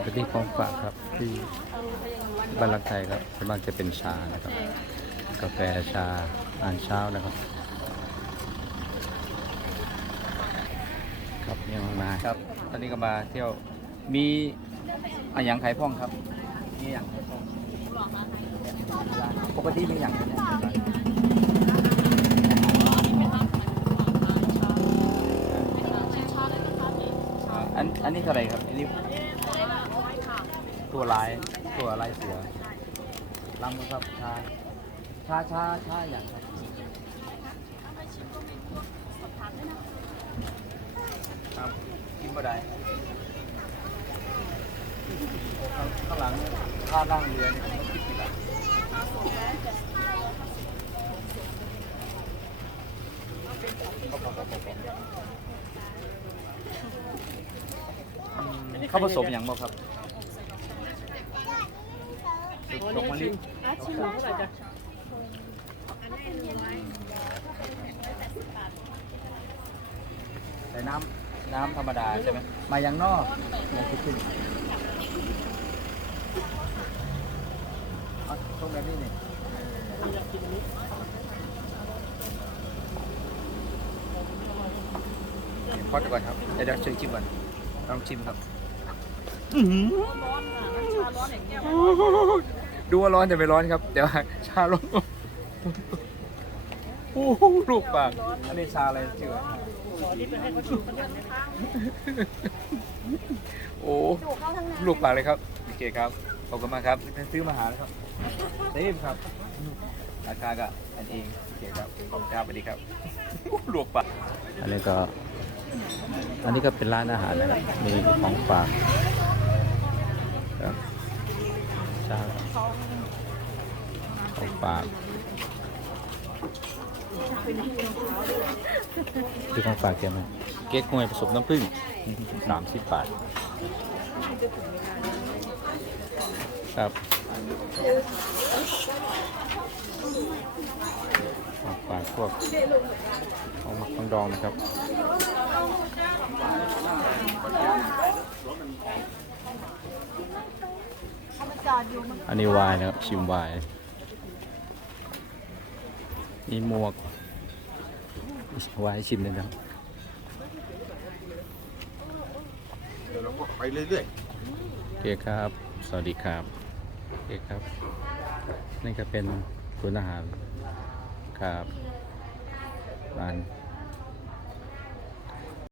ปฏิของฝากครับที่บ้านรักไทยครับส่วนมากจะเป็นชานะครับ กาแฟชาอาหารเช้านะครับ ครับเนี่ยมาครับ ตอนนี้ก็มาเที่ยวมีอะอย่างไข่พ่องครับมีอย่างไข่พ่องปกติมีอย่างอันอันนี้เท่าไหร่ครับอันนี้ ตัวลายตัวลายเสือลำครับชาชาชาชาอย่างครับครับกินบ่ได้ข้างหลังค่านั่งเรือเนี่ยคิดกี่บาทเขาผสมอย่างบ่ครับ ดอกมะลิอาชิมเท่าไหร่จ๊ะใส่น้ำน้ำธรรมดาใช่ไหมมายังนอกยังคิดขึ้นเอาตรงแบบนี้นี่อยากกินอันนี้พอดก่อนครับเดี๋ยวเดี๋ยวชิมชิมก่อนลองชิมครับร้อนค่ะน้ำชาร้อนอย่างเงี้ย ดูว่าร้อนแต่ไม่ร้อนครับ เดี๋ยวชาร้อนโอ้โหลูกปากอันนี้ชาอะไรชื่ออะไรขอที่ไปให้เขาชิมกันนะโอ้ลูกปากเลยครับโอเคครับขอบคุณมากครับซื้อมาหาแล้วครับเต็มครับราคาก็อันเองโอเคครับขอบคุณครับสวัสดีครับลวกปากอันนี้ก็อันนี้ก็เป็นร้านอาหารนะครับมีของฝากครับ ชาของฝากคือของฝากเกี่ยวไหมเก๊กฮวยผสมน้ำผึ้งสามสิบบาท ครับของฝากพวกของหมักของดองนะครับ อันนี้วายนะครับ ชิมวายมีหมวกวายให้ชิมเลยนะครับเดี๋ยวเราก็ไปเรื่อยโอเคครับ สวัสดีครับโอเคครับ นี่ก็เป็นศูนย์อาหารครับร้าน